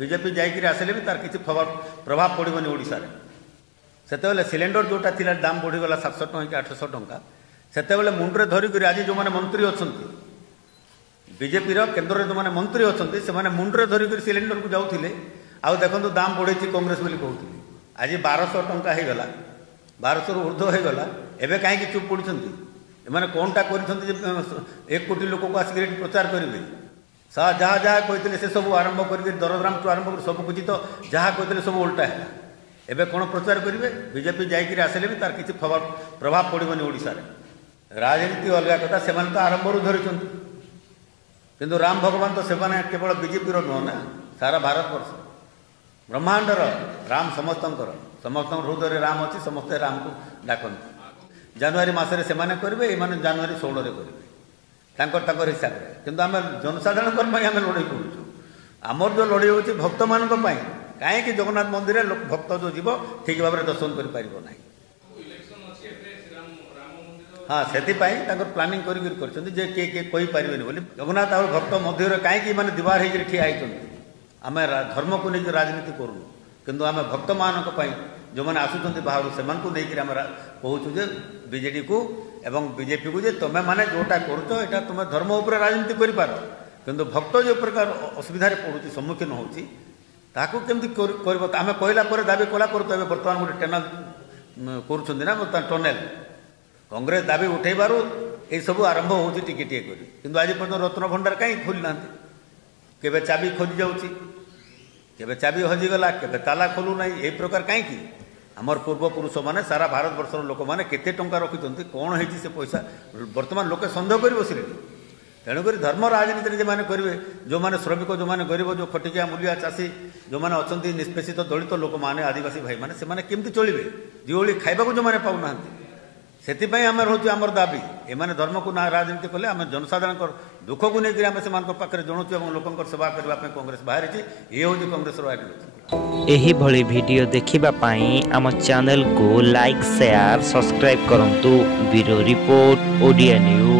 BJP जाइए आसिले भी तार किसी प्रभाव पड़ोनी ओडिशा रे सेतेबेले सिलेंडर जोटा थिला दाम बढ़ीगला 700 टଙ୍କା कि 800 टଙ୍କା सेतेबेले मुंडरे धरिक आज जो मैंने मंत्री अच्छा बीजेपी केन्द्र जो मैंने मंत्री अच्छा से मुंडरे धरिक सिलेंडर को जाऊे आउ देखो दाम बढ़े कांग्रेस बोली कहते आज 1200 टଙ୍କା होगला 1200 रु ऊर्ध्व होगला एवं कहीं चुप पड़ते एम कौनटा कर 1 कोटी लोक को आसिक प्रचार करेंगे जहाँ जहाँ कहते से सब आरंभ कर दरदाम टू आरंभ कर सब कुछ तो जहाँ कहते सब उल्टा है एवं कौन प्रचार करेंगे बीजेपी जाइए आसिले भी तार किसी प्रभाव पड़ोनी ओडिशा रे राजनीति अलग कथा से तो आरंभ धरी किंतु राम भगवान तो से केवल बीजेपी नुह ना सारा भारत वर्ष ब्रह्मांडर राम समस्त हृदय राम अच्छी समस्ते राम को डाकती जनवरी मसरे से करेंगे ये जनवरी 16 करेंगे हिसाब से किंतु आम जनसाधारण आम लड़ाई करूँ आमर जो लड़ाई होती भक्त मान कहीं जगन्नाथ मंदिर भक्त जो जीव ठीक भाव में दर्शन कर हाँ से प्लानिंग किए किए कहीपर बोली जगन्नाथ और भक्त मध्य कहीं मैंने दिवार हो ठिया आम धर्म को लेकर राजनीति करूँ किंतु आम भक्त मान जो मैंने आसुच्च बाहर से आम कहूँ जे बीजेडी को एवं बीजेपी को जे तुम्हें मैंने जोटा कर तुम धर्म उपर राजनीति कर किंतु भक्त जो प्रकार असुविधा पड़ुची सम्मुखीन होती आम कहला दाबी कला कर बर्तमान गोटे टेनल करुँना बर्तमान टनेल कांग्रेस दाबी उठेबार ये सब आरंभ होती टिके टिके कर आज पर्यटन रत्न भंडार कहीं खोली ना केबे चाबी खोजी जाऊँगी केबे चाबी हजिगला केबे ताला खोलू ना ये प्रकार कहीं आमर पूर्वपुरुष मैंने सारा भारत वर्षर लोक मैंने केते टंका रखिंट कौन है से पैसा बर्तमान लोके सन्देह कर बसिले तेणुक धर्म राजनीति जो मैंने करेंगे जो मैंने श्रमिक जो मैंने गरीब जो खटिकिया मूलिया चाषी जो मैंने अच्छा निष्पेषित दलित लोक मैंने आदिवासी भाई मैंने से केमती चलिए दिवाली खाइबा जो मैंने पाऊना से आम रोचे आमर दाबी एम धर्म को ना राजनीति कले आम जनसाधारण दुख को लेकर आम से पाखे जनाऊँ और लोक सेवा करने कांग्रेस बाहरी ये हूँ कांग्रेस आइडियोलॉजी। एही भली वीडियो देखिबा पाई आम चैनल को लाइक शेयर सब्सक्राइब करंतु ब्यूरो रिपोर्ट ओडिया न्यूज।